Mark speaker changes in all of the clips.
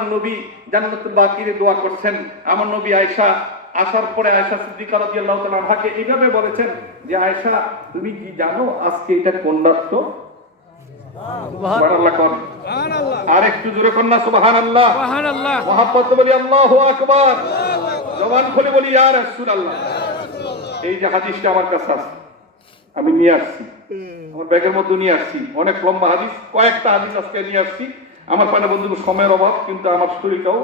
Speaker 1: আমার নবী জান্নাতুল বাকিরে দোয়া করছেন। আমার নবী আয়েশা আসার পরে আয়েশা সিদ্দিকা রাদিয়াল্লাহু তাআলা এইভাবে বলেছেন যে আয়েশা তুমি কি জানো আজকে এটা কোন রাত্র? সুবহানাল্লাহ। কোন? আর একটু জোরে সুবহানাল্লাহ।
Speaker 2: সুবহানাল্লাহ।
Speaker 1: মহাব্বত বলি আল্লাহু আকবার। জবান খুলে বলি ইয়া রাসূলুল্লাহ। এই যে হাদিসটা আমার কাছে আছে। আমি নিয়ে আসছি। আমার ব্যাগের মধ্যে নিয়ে আসছি। অনেক লম্বা হাদিস কয়েকটা হাদিস আজকে নিয়ে আসছি। আমার পানে বন্ধু সময়ের অভাব, কিন্তু আমার শরীরটাও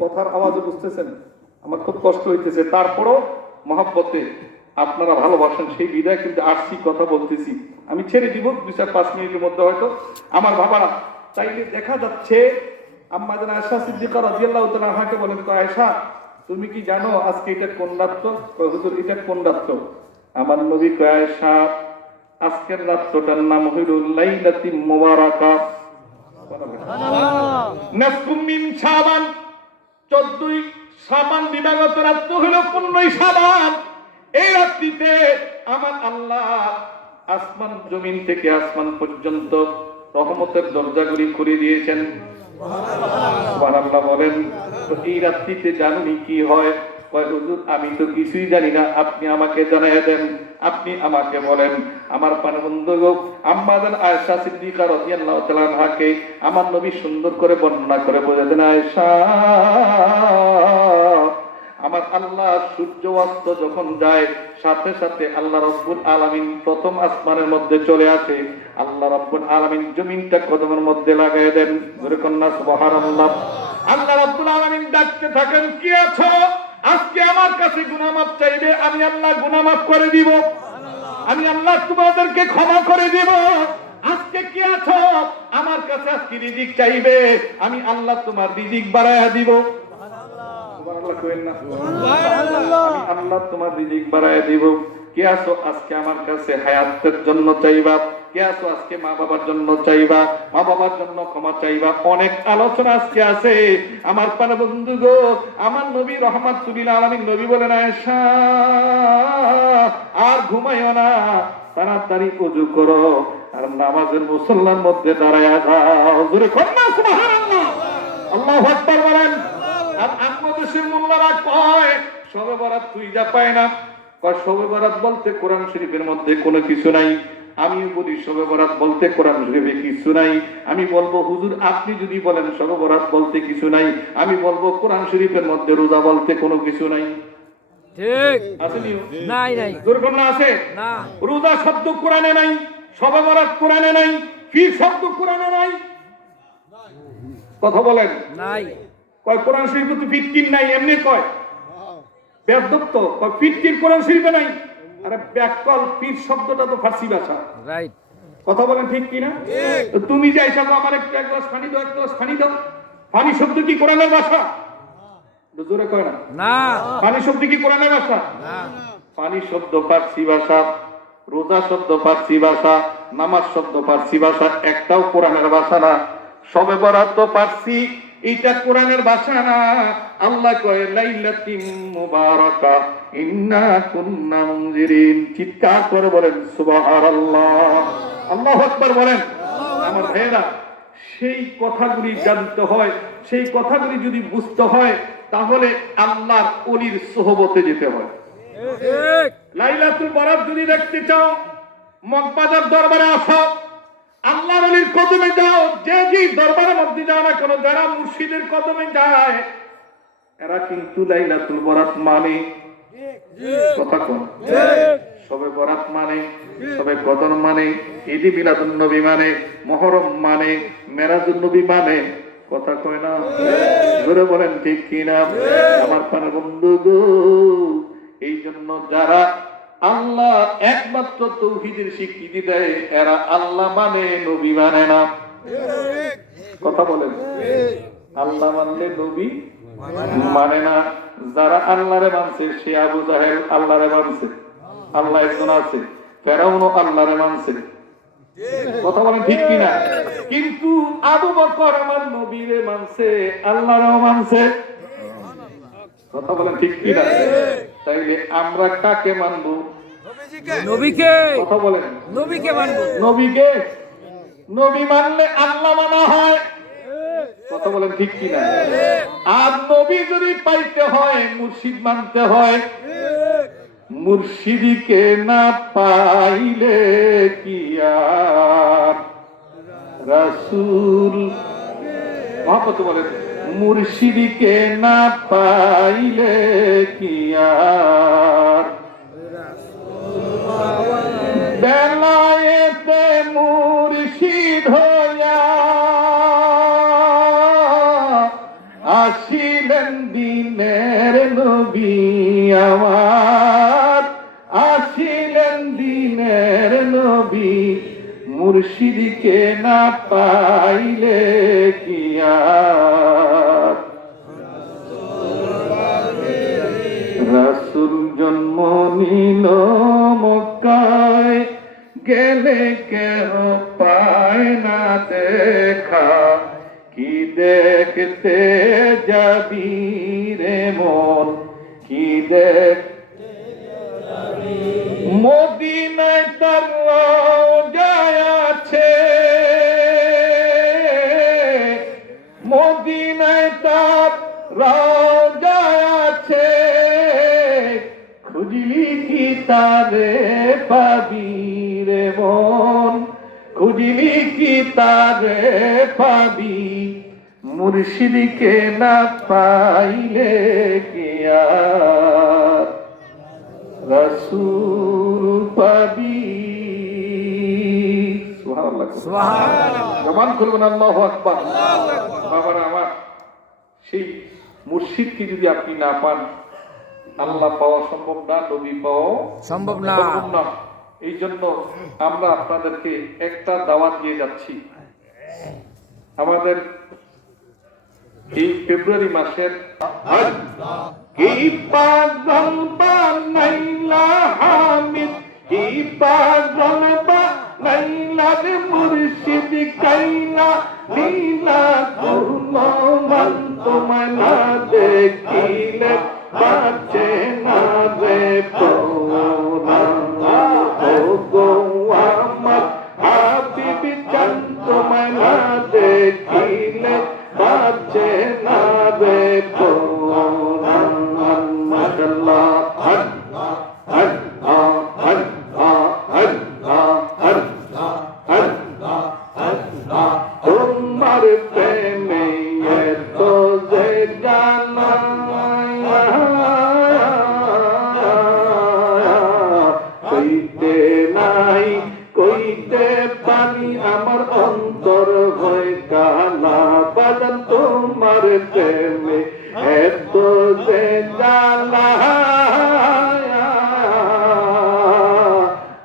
Speaker 1: কথার আওয়াজে বুঝতেছেন, আমার খুব কষ্ট হইতেছে। তারপরও মহাব্বতে আপনারা ভালোবাসেন, সেই বিদায় কিন্তু আসছি, কথা বলতেছি। আমি ছেড়ে দিব, দুই চার পাঁচ মিনিটের মধ্যে হয়তো। আমার বাবারা চাইলে দেখা যাচ্ছে, আম্মা জান আয়েশা সিদ্দিকা রাদিয়াল্লাহু তাআলা আনহাকে বলেন তো আয়েশা, তুমি কি জানো আজকে এটা কোন রাত্র? হুজুর, এটা কোন রাত্র? আমার নবী কয়, আয়েশা, আজকের রাত্রটার নাম হইল লাইলাতি মুবারাকা। নাসফুম মিন শাবান 14ই শাবান দিবাগত রাত্র হলো 15ই শাবান এই রাত্রিতে আমার আল্লাহ আসমান জমিন থেকে আসমান পর্যন্ত রহমতের দরজাগুলি খুলে দিয়েছেন। সুবহানাল্লাহ। বলেন এই রাত্রিতে জানুনি কি হয়? হুজুর, আমি তো কিছুই জানি না। আপনি আমাকে জানাই দেন। আপনি আমাকে বলেন। আমার পানে বন্ধু আম্মাদান আয়েশা সিদ্দিকা রাদিয়াল্লাহু তাআলা আনহাকে আমার নবী সুন্দর করে বর্ণনা করে বোঝাতেন, আয়েশা, আমার আল্লাহ সূর্য অস্ত যখন যায়, সাথে সাথে আল্লাহ রব্বুল আলামিন প্রথম আসমানের মধ্যে চলে আসে। আল্লাহ রব্বুল আলামিন জমিনটা কদমের মধ্যে লাগাই দেন। ধরে সুবহানাল্লাহ। আল্লাহ রব্বুল আলামিন ডাকতে থাকেন, কি আছো? আজকে আমার কাছে গুনামাপ চাইবে, আমি আল্লাহ গুনামাপ করে দিব। আমি আল্লাহ তোমাদেরকে ক্ষমা করে দিব। আজকে কি আছো? আমার কাছে আজকে রিজিক চাইবে, আমি আল্লাহ তোমার রিজিক বাড়ায়া দিব। আল্লাহ তোমার রিজিক বাড়ায় দিব। কে আসো আজকে আমার কাছে হায়াতের জন্য চাইবা। কে আসো আজকে মা বাবার জন্য চাইবা। মা বাবার জন্য ক্ষমা চাইবা। অনেক আলোচনা আজকে আছে। আমার পানে বন্ধু গো, আমার নবী রহমাতুল্লিল আলামিন নবী বলেন, আয়েশা, আর ঘুমাইও না। তাড়াতাড়ি উজু করো আর নামাজের মুসল্লার মধ্যে দাঁড়ায় যাও। জোরে কন্যা, সুবহানাল্লাহ। আর আমাদের মোল্লারা কয়, সবে বরাত তুই যা পায় না। সবে বরাত বলতে কোরআন শরীফের মধ্যে কোনো কিছু নাই। আমি বলি সবে বরাত বলতে কোরআন শরীফে কিছু নাই। আমি বলব হুজুর আপনি যদি বলেন সবে বরাত বলতে কিছু নাই আমি বলব কোরআন শরীফের মধ্যে রোজা বলতে কোনো কিছু নাই।
Speaker 2: ঠিক। নাই নাই।
Speaker 1: দুর্ঘটনা আছে?
Speaker 2: না।
Speaker 1: রোজা শব্দ কোরআনে নাই সবে বরাত কোরআনে নাই ফির শব্দ কোরআনে নাই। কথা বলেন।
Speaker 2: নাই।
Speaker 1: কয় কোরআন শরীফে তো ফিফটিন নাই এমনি কয়। বেদত্ত কয় ফিফটিন কোরআন শরীফে নাই? আরে ব্যাককল পীর শব্দটা তো ফার্সি ভাষা।
Speaker 2: রাইট।
Speaker 1: কথা বলেন ঠিক কিনা? তো তুমি যাই সব আমার একটু এক গ্লাস পানি দাও এক গ্লাস পানি দাও। পানি শব্দ কি কোরআনের ভাষা? জোরে কয় না?
Speaker 2: না।
Speaker 1: পানি শব্দ কি কোরআনের ভাষা?
Speaker 2: না।
Speaker 1: পানি শব্দ ফার্সি ভাষা রোজা শব্দ ফার্সি ভাষা নামাজ শব্দ ফার্সি ভাষা একটাও কোরআনের ভাষা না। সবে বরাত তো এটা কোরআনের ভাষা না। আল্লাহ কয় লাইলাতিন মুবারাকা ইন্না কুন্না মুনজিরিন। চিৎকার করে বলেন সুবহানাল্লাহ। আল্লাহু আকবার বলেন। আমার ভাইয়েরা সেই কথাগুলি জানতে হয় সেই কথাগুলি যদি বুঝতে হয় তাহলে আল্লাহর অলির সোহবতে যেতে হয়। লাইলাতুল বরাত যদি দেখতে চাও মগবাজার দরবারে আসো। কদমে যাও, যে যে দরবারের মধ্যে যাও না কেন যারা মুর্শিদের কদমে যায়, এরা কিন্তু লাইলাতুল বরাত মানে। মানে মানে মানে মানে কথা কয় না? ধরে বলেন ঠিক কিনা? আমার বন্ধু এই জন্য যারা আল্লাহ একমাত্র তৌহিদের স্বীকৃতি দেয়, এরা আল্লাহ মানে নবী মানে না। কথা বলেন। আল্লাহ মানলে নবী মানে না। যারা আল্লাহরে মানছে, সে আবু জাহেল আল্লাহরে মানছে। আল্লাহ একজন আছে, ফেরাউনও আল্লাহরে মানছে। কথা বলেন ঠিক কিনা? কিন্তু আবু বকর আমার নবীরে মানছে, আল্লাহরেও মানছে। কথা বলেন ঠিক কিনা? তাইলে আমরা কাকে মানবো?
Speaker 2: নবীকে।
Speaker 1: কথা বলেন।
Speaker 2: নবীকে মানবো।
Speaker 1: নবীকে। নবী মানলে আল্লাহ মানা হয়। কথা কথা বলেন ঠিক কিনা? আর নবী যদি পাইতে হয় মুর্শিদ মানতে হয়। মুর্শিদিকে না পাইলে কি আর? রাসূল মহাপত বলেন। মুর্শিদিকে না পাইলে কি আর? বেলায়েতে মুর্শিদ হইয়া আসিলেন দিনের নবী আমার। আসিলেন দিনের নবী, মুর্শিদিকে না পাইলে কি জন্ম নিল মক্কায়, গেলে কেন পায় না দেখা। কি দেখতে যাবি রে মন? কি দেখ মদিনায় তার রওজায় আছে। মদিনায় তার রওজায় তারে পাবি রে মন? খুঁজলি কি তারে পাবি? মুর্শিদিকে না পাইলে কি আর? রসুল পাবি। জবান খুলবেন আল্লাহু আকবার। বাবারা আমার সেই মুর্শিদকে যদি আপনি না পান আল্লাহ পাওয়া সম্ভব না নবী পাওয়া
Speaker 2: সম্ভব না।
Speaker 1: এই জন্য আমরা আপনাদেরকে একটা দাওয়াত দিয়ে যাচ্ছি। আমাদের এই ফেব্রুয়ারি মাসের কি পাগল বানাইলা হামিদ কি পাগল বানাইলা রে মুর্শিদ কাইলা লীলা করল মন তোমায় না দেখিলে বাঁচে না রে পৌরা ও গো আমার দেখিলে বাঁচে না রে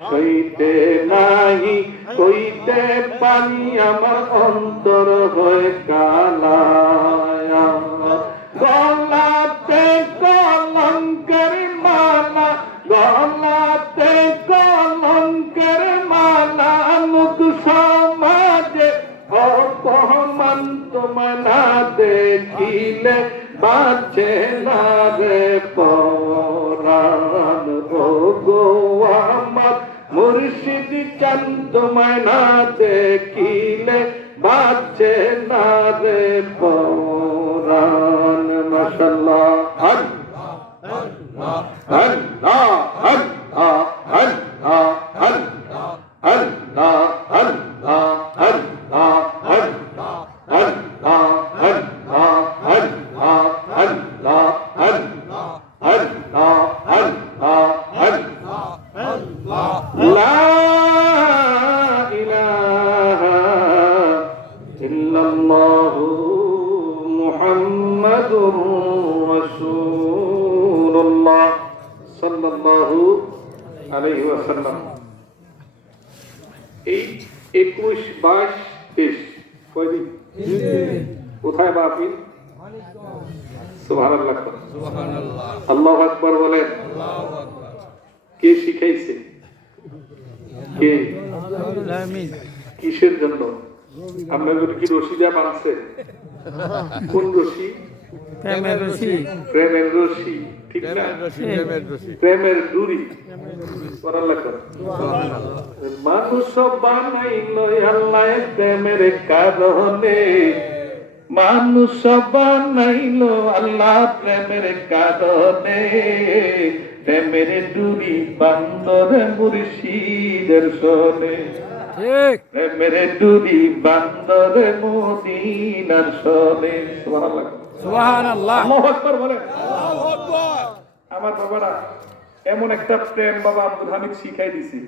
Speaker 1: সইতে নাই কইতে পানি আমার অন্তর হয়ে কালা গলাতে কলঙ্কের মালা, গলাতে কলঙ্কের মালা, মুখ সমাজে অপমান তোমার দেখিলে বাঁচে না রে পরাণ তোমায় না দেখিলে বাচ্চে না রে পৌরান মশাল্লাহ। আল্লাহ আল্লাহ আল্লাহ। একুশ বাইশ তেইশ। কয়দিন কোথায় সুবহানাল্লাহ। আল্লাহ আকবার বলেন। কে শিখাইছে? কে? কিসের জন্য? আপনাদের কি রশিদা বানছে? কোন রশি?
Speaker 2: প্রেমের রশি।
Speaker 1: প্রেমের রশি ঠিক না? প্রেমের করে মানুষ বানাইল আল্লাহ প্রেমের কারণে। মানুষ বানাইল আল্লাহ প্রেমের কারণে। প্রেমের ডুরি বান্দর মুর্শিদের
Speaker 2: ঠিক।
Speaker 1: প্রেমের ডুরি বান্দর মদিনার শোনে। সুবহানাল্লাহ।
Speaker 2: সুবহান আল্লাহ
Speaker 1: আল্লাহু আকবার। আমার বাবারা এমন একটা প্রেম বাবা আব্দুল হামিদ শিখাই দিছি।